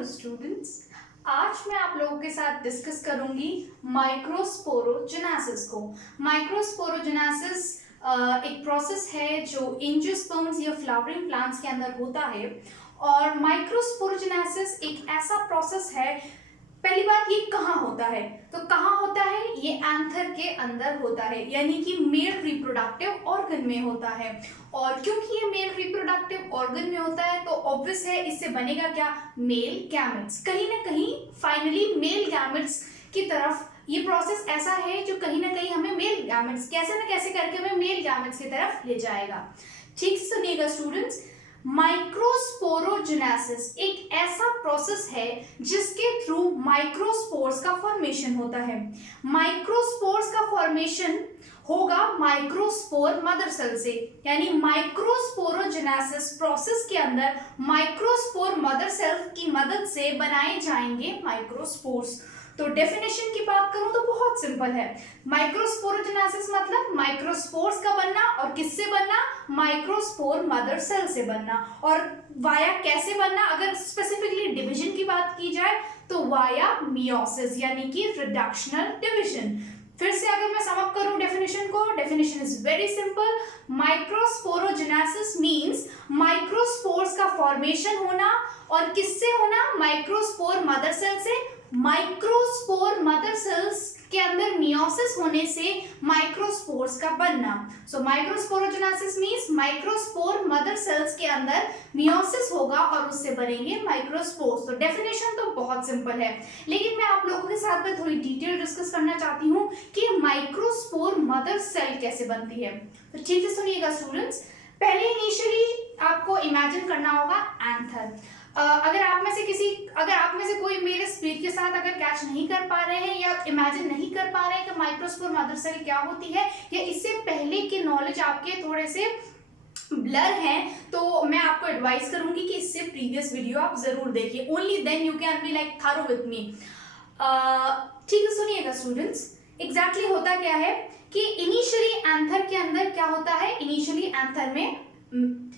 Hello students, आज मैं आप लोगों के साथ डिस्कस करूंगी माइक्रोस्पोरोजेनेसिस को। माइक्रोस्पोरोजेनेसिस एक प्रोसेस है जो एंजियोस्पर्म्स या फ्लावरिंग प्लांट्स के अंदर होता है। और माइक्रोस्पोरोजेनेसिस एक ऐसा प्रोसेस है, पहली बात ये कहाँ होता है, तो कहाँ होता है, ये एंथर के अंदर होता है, यानी कि मेल रिप्रोडक्टिव ऑर्गन में होता है। और क्योंकि ये मेल रिप्रोडक्टिव ऑर्गन में होता है तो ऑब्वियस है इससे बनेगा क्या, मेल गैमेट्स। कहीं ना कहीं फाइनली मेल गैमेट्स की तरफ ये प्रोसेस ऐसा है जो कहीं ना कहीं हमें मेल गैमेट्स कैसे ना कैसे करके हमें मेल गैमेट्स की तरफ ले जाएगा। ठीक से सुनिएगा स्टूडेंट्स, माइक्रोस्पोरोजेनेसिस एक ऐसा प्रोसेस है जिसके थ्रू माइक्रोस्पोर्स का फॉर्मेशन होता है। माइक्रोस्पोर्स का फॉर्मेशन होगा माइक्रोस्पोर मदर सेल से, यानी माइक्रोस्पोरोजेनेसिस प्रोसेस के अंदर माइक्रोस्पोर मदर सेल की मदद से बनाए जाएंगे माइक्रोस्पोर्स। तो डेफिनेशन की बात करूं तो बहुत सिंपल है। माइक्रोस्पोरोजेनेसिस मतलब माइक्रोस्पोर्स का बनना, और किससे बनना, माइक्रोस्पोर मदर सेल से बनना। और वाया कैसे बनना, अगर स्पेसिफिकली डिवीजन की बात की जाए तो वाया मियोसिस, यानी कि रिडक्शनल डिवीजन। फिर से अगर मैं सम अप करूं डेफिनेशन को, definition is very simple. Microsporogenesis means microspores का फॉर्मेशन होना, और किससे होना, माइक्रोस्पोर मदर सेल से। माइक्रोस्पोर मदर सेल्स के अंदर मियोसिस होने से माइक्रोस्पोर्स का बनना। So microsporogenesis means microspore mother cells के अंदर मियोसिस होगा और उससे बनेंगे माइक्रोस्पोर्स। तो डेफिनेशन तो बहुत सिंपल है, लेकिन मैं आप लोगों के साथ में थोड़ी डिटेल डिस्कस करना चाहती हूँ कि माइक्रोस्पोर मदर सेल कैसे बनती है। तो ठीक से सुनिएगा स्टूडेंट्स, पहले इनिशियली आपको इमेजिन करना होगा एंथर। अगर आप में से कोई मेरे स्पीच के साथ अगर कैच नहीं कर पा रहे हैं या इमेजिन नहीं कर पा रहे हैं कि माइक्रोस्पोर मदर सेल क्या होती है, या इससे पहले के नॉलेज आपके थोड़े से ब्लर हैं, तो मैं आपको एडवाइस करूंगी कि इससे प्रीवियस वीडियो आप जरूर देखिए। Only then you can be like thorough with me. ठीक है, सुनिएगा स्टूडेंट्स, एग्जैक्टली होता क्या है कि इनिशियली एंथर के अंदर क्या होता है, इनिशियली एंथर में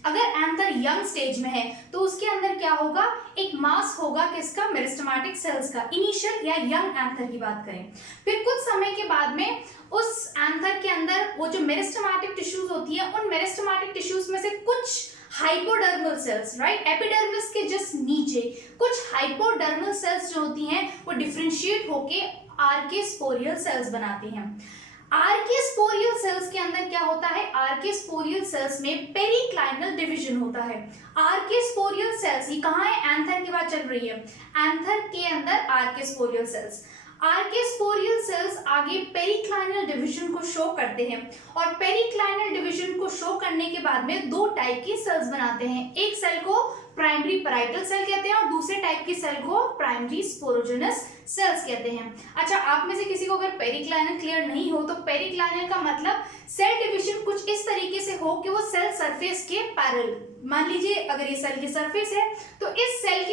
अगर एंथर यंग स्टेज में है तो उसके अंदर क्या होगा, एक मास होगा किसका, मेरिस्टेमेटिक सेल्स का, इनिशियल या यंग एंथर की बात करें। फिर कुछ समय के बाद में उस एंथर के अंदर वो जो मेरिस्टेमेटिक टिश्यूज होती है, उन मेरिस्टेमेटिक टिश्यूज में से कुछ हाइपोडर्मल सेल्स, राइट, एपिडर्मिस के जस्ट नीचे कुछ हाइपोडर्मल सेल्स जो होती हैं वो डिफरेंशिएट होके आर्केस्पोरियल सेल्स बनाती हैं। आर्केस्पोरियल सेल्स के अंदर क्या होता है, आर्केस्पोरियल सेल्स में पेरिक्लाइनल डिवीजन होता है। आर्केस्पोरियल सेल्स ये कहाँ है, एंथर की बात चल रही है, एंथर के अंदर आर्केस्पोरियल सेल्स। आर्केस्पोरियल सेल्स आगे पेरिक्लाइनल डिवीजन को शो करते हैं, और पेरिक्लाइनल डिवीजन को शो करने के बाद में दो टाइप की सेल्स बनाते हैं। एक सेल को प्राइमरी पैराइटल सेल कहते हैं और दूसरे टाइप की सेल को प्राइमरी स्पोरोजेनस सेल्स कहते हैं। अच्छा, आप में से किसी को अगर पेरिक्लाइनल क्लियर नहीं हो तो पेरिक्लाइनल का मतलब सेल डिवीजन कुछ इस तरीके से हो कि वो सेल सरफेस के पैरेलल, मान लीजिए अगर ये सेल की सरफेस है तो इस सेल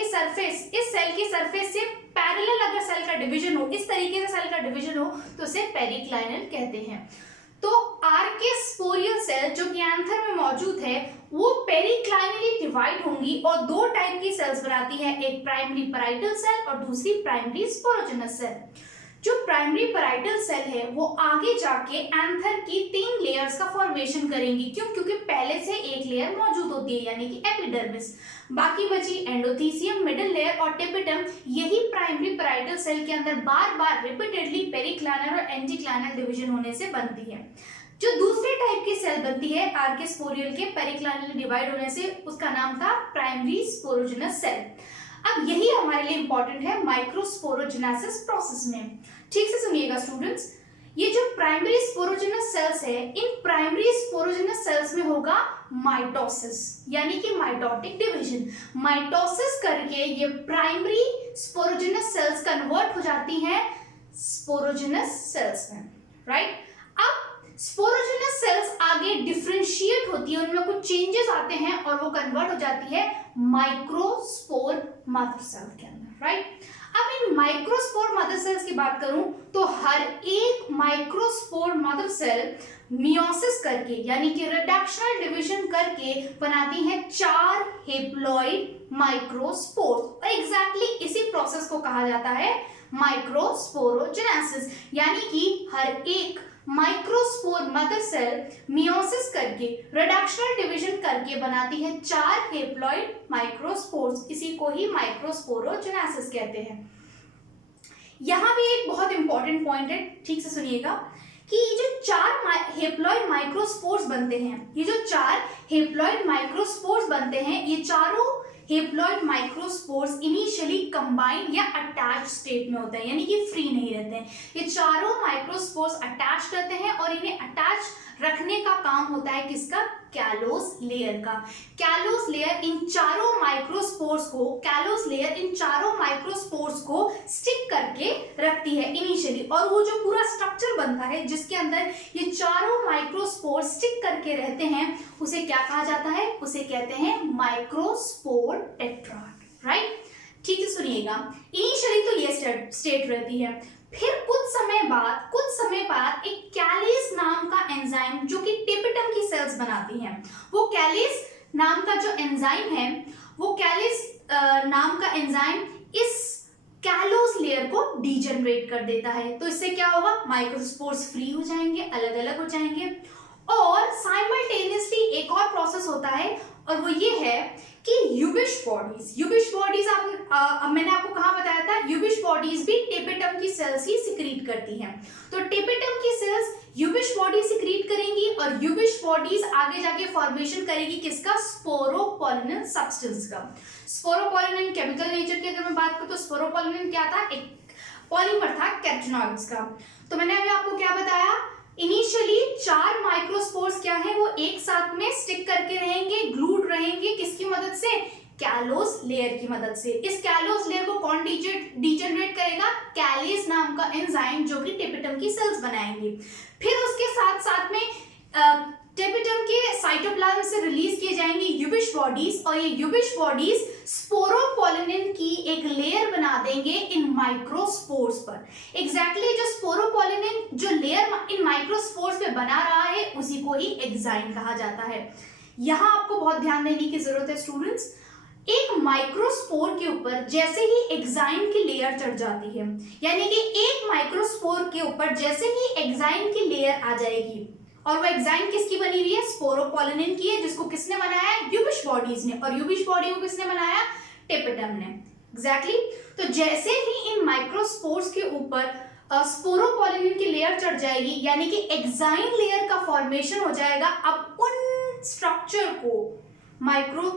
की सरफेस से पैरेलल अगर सेल का डिवीजन हो, इस तरीके से सेल का डिवीजन हो तो उसे पेरिक्लाइनल कहते हैं। तो आर्केस्पोरियल सेल जो कि एंथर में मौजूद है वो पेरिक्लाइनली डिवाइड होंगी और दो टाइप की सेल्स बनाती है, एक प्राइमरी पैराइटल सेल और दूसरी प्राइमरी स्पोरोजेनस सेल। जो प्राइमरी पैराइटल सेल है वो आगे जाके एंथर की 3 लेयर्स का फॉर्मेशन करेंगी। क्यों, क्योंकि पहले से एक लेयर मौजूद होती है यानी कि एपिडर्मिस, बाकी बची एंडोथीसियम, मिडिल लेयर और टेपिटम। यही प्राइमरी पैराइटल सेल के अंदर बार बार रिपीटेडली पेरिक्लाइनल और एंटीक्लाइनल डिवीजन होने से बनती है। जो दूसरे टाइप की सेल बनती है आर्केस्पोरियल के पेरिक्लाइनल डिवाइड होने से, उसका नाम था प्राइमरी स्पोरोजेनस सेल। अब यही हमारे लिए इंपॉर्टेंट है माइक्रोस्पोरोजेनेसिस प्रोसेस में। ठीक से सुनिएगा स्टूडेंट्स, ये जो प्राइमरी स्पोरोजेनस सेल्स है, इन प्राइमरी स्पोरोजेनस सेल्स में होगा माइटोसिस, यानी कि माइटोटिक डिवीजन। माइटोसिस करके ये प्राइमरी स्पोरोजेनस सेल्स कन्वर्ट हो जाती हैं स्पोरोजेनस सेल्स में, राइट। अब स्पोरोजेनस सेल्स आगे डिफरेंशिएट होती है, उनमें कुछ चेंजेस आते हैं और वो कन्वर्ट हो जाती है माइक्रोस्पोर मदर सेल के अंदर, राइट। अब इन माइक्रोस्पोर मदर सेल्स की बात करूं तो हर एक माइक्रोस्पोर मदर सेल मियोसिस करके यानी कि रिडक्शनल डिवीजन करके बनाती है 4 हेप्लॉइड माइक्रोस्पोर्स। और एग्जैक्टली इसी प्रोसेस को कहा जाता है माइक्रोस्पोरोजेनेसिस, यानी कि हर एक माइक्रोस्पोर मदर सेल मियोसिस करके रिडक्शनल डिवीजन करके बनाती है 4 हेप्लॉइड माइक्रोस्पोर्स, इसी को ही माइक्रोस्पोरोजेनेसिस कहते हैं। यहां भी एक बहुत इंपॉर्टेंट पॉइंट है, ठीक से सुनिएगा कि ये जो 4 हेप्लॉइड माइक्रोस्पोर्स बनते हैं, ये जो 4 हेप्लॉइड माइक्रोस्पोर्स बनते हैं, ये चारों हेप्लॉइड माइक्रोस्पोर्स इनिशियली कंबाइंड या अटैच स्टेट में होते हैं, यानी कि फ्री नहीं रहते हैं। ये चारों माइक्रोस्पोर्स अटैच रहते हैं और इन्हें अटैच रखने का काम होता है किसका? कैलोस लेयर का। कैलोस लेयर इन चारों माइक्रोस्पोर्स को स्टिक करके रखती है इनिशियली, और वो जो पूरा स्ट्रक्चर बनता है जिसके अंदर ये चारों माइक्रोस्पोर स्टिक करके रहते हैं, उसे क्या कहा जाता है? उसे कहते हैं माइक्रोस्पोर टेट्राड, राइट? ठीक से सुनिएगा, इनिशियली तो ये स्टेट रहती है, फिर कुछ समय बाद एक कैलेस नाम का एंजाइम जो कि टेपिटम की सेल्स बनाती हैं, वो कैलेस नाम का जो एंजाइम है, वो कैलेस नाम का एंजाइम इस कैलोस लेयर को डीजनरेट कर देता है। तो इससे क्या होगा? माइक्रोस्पोर्स फ्री हो जाएंगे, अलग अलग हो जाएंगे। और साइमल्टेनियसली एक और प्रोसेस होता है, और वो ये है कि यूबिश बॉडीज अब मैंने आपको कहाँ बताया था, यूबिश बॉडीज भी टेपिटम की सेल्स ही सिक्रीट करती हैं। तो टेपिटम की सेल्स यूबिश बॉडी सिक्रीट करेंगी और यूबिश बॉडीज आगे जाके फॉर्मेशन करेगी किसका? स्पोरोपोलिनल सब्सटेंस का। स्पोरोपोलिनल केमिकल नेचर की अगर मैं बात करूं तो स्पोरोपोलिनल क्या था? एक पॉलीमर था कैटनॉइड्स का। तो मैंने अभी आपको क्या बताया, इनिशियली 4 माइक्रोस्पोर्स क्या है, वो एक साथ में स्टिक करके रहेंगे, ग्लूड रहेंगे, किसकी मदद से? कैलोस लेयर की मदद से। इस कैलोस लेयर को कौन डीजनरेट करेगा? कैलेस नाम का एंजाइम जो कि टेपिटम की सेल्स बनाएंगे। फिर उसके साथ साथ में टेपिटम के साइटोप्लाज्म से रिलीज किए जाएंगे यूबिश बॉडीज, और ये यूबिश बॉडीज स्पोरोपोलिनिन की एक लेयर बना देंगे इन माइक्रोस्पोर्स पर। एग्जैक्टली जो स्पोरोपोलिनिन जो लेयर इन माइक्रोस्पोर्स पे बना रहा है, उसी को ही एग्जाइम कहा जाता है। यहां आपको बहुत ध्यान देने की जरूरत है स्टूडेंट्स। एक माइक्रोस्पोर के ऊपर जैसे ही एग्जाइम की लेयर चढ़ जाती है, यानी कि एक माइक्रोस्पोर के ऊपर जैसे ही एग्जाइम की लेयर आ जाएगी, और वो एग्जाइम किसकी बनी हुई है? स्पोरोपोलिनिन की है, जिसको किसने बनाया? यूबिश बॉडीज ने। और यूबिश बॉडी को किसने बनाया? टेपिटम ने। एग्जैक्टली तो जैसे ही इन माइक्रोस्पोर्स के ऊपर स्पोरोपोलिनिन की लेयर चढ़ जाएगी, यानी कि एग्जाइम लेयर का फॉर्मेशन हो जाएगा। अब उन स्ट्रक्चर को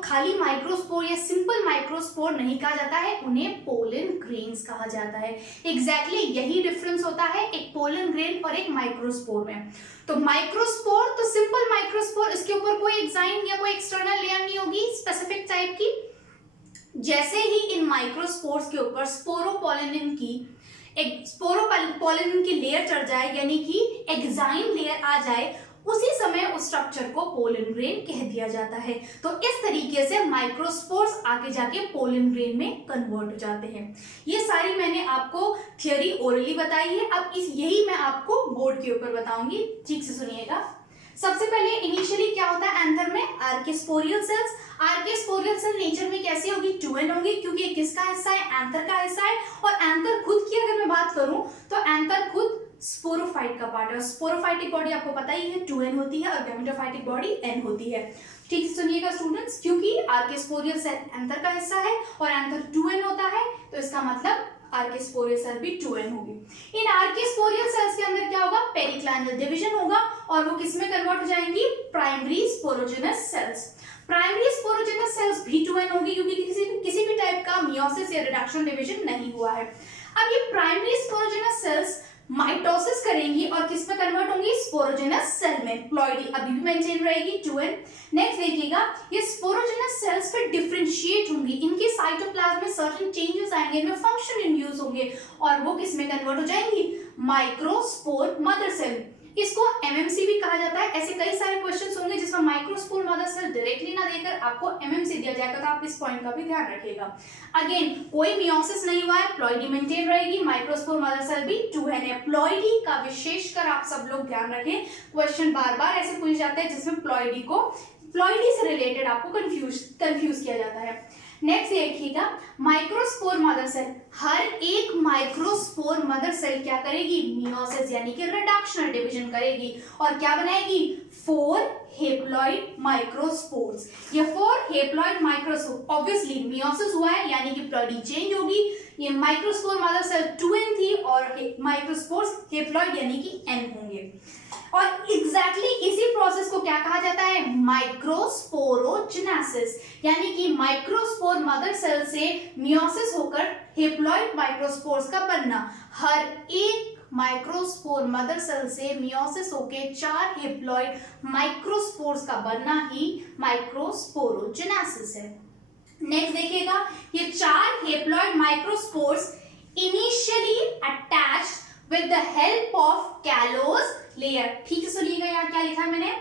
खाली माइक्रोस्पोर या सिंपल माइक्रोस्पोर नहीं कहा जाता है, उन्हें पोलन ग्रेन्स कहा जाता है। एग्जैक्टली यही डिफरेंस होता है एक पोलन ग्रेन और एक माइक्रोस्पोर में। तो माइक्रोस्पोर तो सिंपल माइक्रोस्पोर, इसके ऊपर कोई एग्जाइम या कोई एक्सटर्नल लेयर नहीं होगी स्पेसिफिक टाइप की। जैसे ही इन माइक्रोस्पोर्स के ऊपर स्पोरोपोलिनिन की लेयर चढ़ जाए, यानी कि एग्जाइम लेयर आ जाए, उसी समय उस स्ट्रक्चर को पोलन ग्रेन कह दिया जाता है। तो इस तरीके से माइक्रोस्पोर्स आगे जाके पोलन ग्रेन में कन्वर्ट हो जाते हैं। ये सारी मैंने आपको थियोरी ओरली बताई है, अब यही मैं आपको बोर्ड के ऊपर बताऊंगी, ठीक से सुनिएगा। सबसे पहले इनिशियली क्या होता है एंथर में? आर्केस्पोरियल सेल्स। आर्केस्पोरियल सेल नेचर में कैसी होगी? 2n होगी, क्योंकि ये किसका हिस्सा है? एंथर का हिस्सा है। और एंथर खुद की अगर मैं बात करूं तो एंथर खुद स्पोरोफाइट का पार्ट है। स्पोरोफाइटिक बॉडी आपको पता ही है 2n होती है, और गैमेटोफाइटिक बॉडी n होती है। ठीक से सुनिएगा स्टूडेंट्स, क्योंकि आर्केस्पोरियल सेल एंथर का हिस्सा है और एंथर 2n होता है, तो इसका मतलब आर्केस्पोरियल सेल भी 2n होगी। इन आर्केस्पोरियल सेल्स के अंदर क्या होगा? पेरिक्लाइनल डिवीजन होगा, और वो किसमें कन्वर्ट हो जाएंगी? Primary sporogenous cells. Primary sporogenous cells भी 2n होगी, क्योंकि किसी भी टाइप का मियोसिस या रिडक्शन डिवीजन नहीं हुआ है। अब ये प्राइमरी स्पोरोजेनस सेल्स माइटोसिस करेंगी और किस में कन्वर्ट होंगी? स्पोरोजेनस सेल में। प्लॉइडी अभी भी मेंटेन रहेगी 2n। नेक्स्ट देखिएगा, ये स्पोरोजेनस सेल्स फिर डिफरेंशिएट होंगी, इनके साइटोप्लाज्म में सर्टेन चेंजेस आएंगे, इनमें फंक्शन इंड्यूस होंगे, और वो किस में कन्वर्ट हो जाएंगी? Microspore mother cell. इसको एमएमसी भी कहा जाता है। ऐसे कई सारे क्वेश्चंस होंगे जिसमें माइक्रोस्पोर मदर सेल डायरेक्टली ना देकर आपको एमएमसी दिया जाएगा, तो आप इस पॉइंट का भी ध्यान रखिएगा। अगेन कोई मियोसिस नहीं हुआ है, प्लॉइडी मेंटेन रहेगी, माइक्रोस्पोर मदर सेल भी 2n है। प्लॉइडी का विशेषकर आप सब लोग ध्यान रखें, क्वेश्चन बार बार ऐसे पूछे जाते हैं जिसमें प्लॉइडी से रिलेटेड आपको कंफ्यूज किया जाता है। नेक्स्ट देखिएगा, माइक्रोस्पोर मदर सेल। हर एक माइक्रोस्पोर मदर सेल क्या करेगी, मियोसिस यानी कि रिडक्शनल डिवीजन करेगी और क्या बनाएगी, 4 हेप्लॉइड माइक्रोस्पोर्स। ये 4 हेप्लॉइड माइक्रोस्पोर, ऑब्वियसली मियोसिस हुआ है यानी कि प्लॉइडी चेंज होगी। ये माइक्रोस्पोर मदर सेल 2n थी और माइक्रोस्पोर्स हेप्लॉइड यानी कि n होंगे। और एग्जैक्टली इसी प्रोसेस को क्या कहा जाता है, माइक्रोस्पोरोजेनेसिस, यानी कि माइक्रोस्पोर मदर सेल से मियोसिस होकर हेप्लॉइड माइक्रोस्पोर्स का बनना। हर एक माइक्रोस्पोर मदर सेल से मियोसिस होकर 4 हेप्लॉइड माइक्रोस्पोर्स का बनना ही माइक्रोस्पोरोजेनेसिस है। नेक्स्ट देखिएगा, ये 4 haploid microspores initially attached with the help of callose layer। ठीक से सुनिएगा, यहाँ क्या लिखा है मैंने,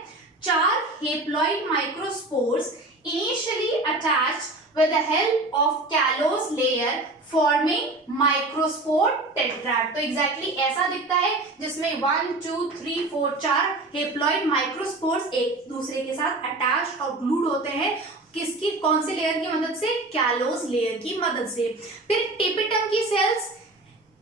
4 haploid microspores initially attached with the help of callose layer forming microspore tetrad। तो एग्जैक्टली ऐसा दिखता है जिसमें 1 2 3 4 4 हेप्लॉइड माइक्रोस्पोर्स एक दूसरे के साथ अटैच और ग्लूड होते हैं। किसकी, कौन से लेयर की मदद से, कैलोस लेयर की मदद से। फिर टेपिटम की सेल्स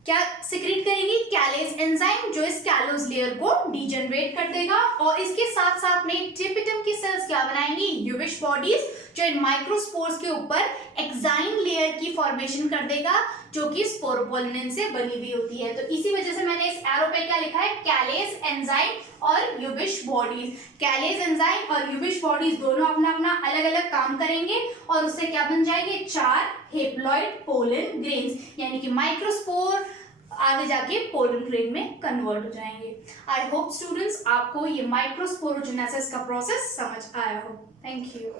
क्या सिक्रीट करेगी, कैलेज एंजाइम, जो इस कैलोस लेयर को डीजनरेट कर देगा। और इसके साथ साथ में टेपिटम की सेल्स क्या बनाएंगी, यूविश बॉडीज, जो इन माइक्रोस्पोर्स के ऊपर एक्साइन लेयर की फॉर्मेशन कर देगा, जो कि स्पोरोपोलिन से बनी हुई होती है। तो इसी वजह से मैंने इस एरो पे क्या लिखा है, कैलेज एंजाइम और यूविश बॉडीज। कैलेज एंजाइम और यूविश बॉडीज दोनों अपना अपना अलग अलग काम करेंगे और उससे क्या बन जाएंगे, 4 हेप्लॉइड पोलन ग्रेन्स, यानी कि माइक्रोस्पोर आगे जाके पोलन ग्रेन में कन्वर्ट हो जाएंगे। आई होप स्टूडेंट्स आपको ये माइक्रोस्पोरोजेनेसिस का प्रोसेस समझ आया हो। Thank you.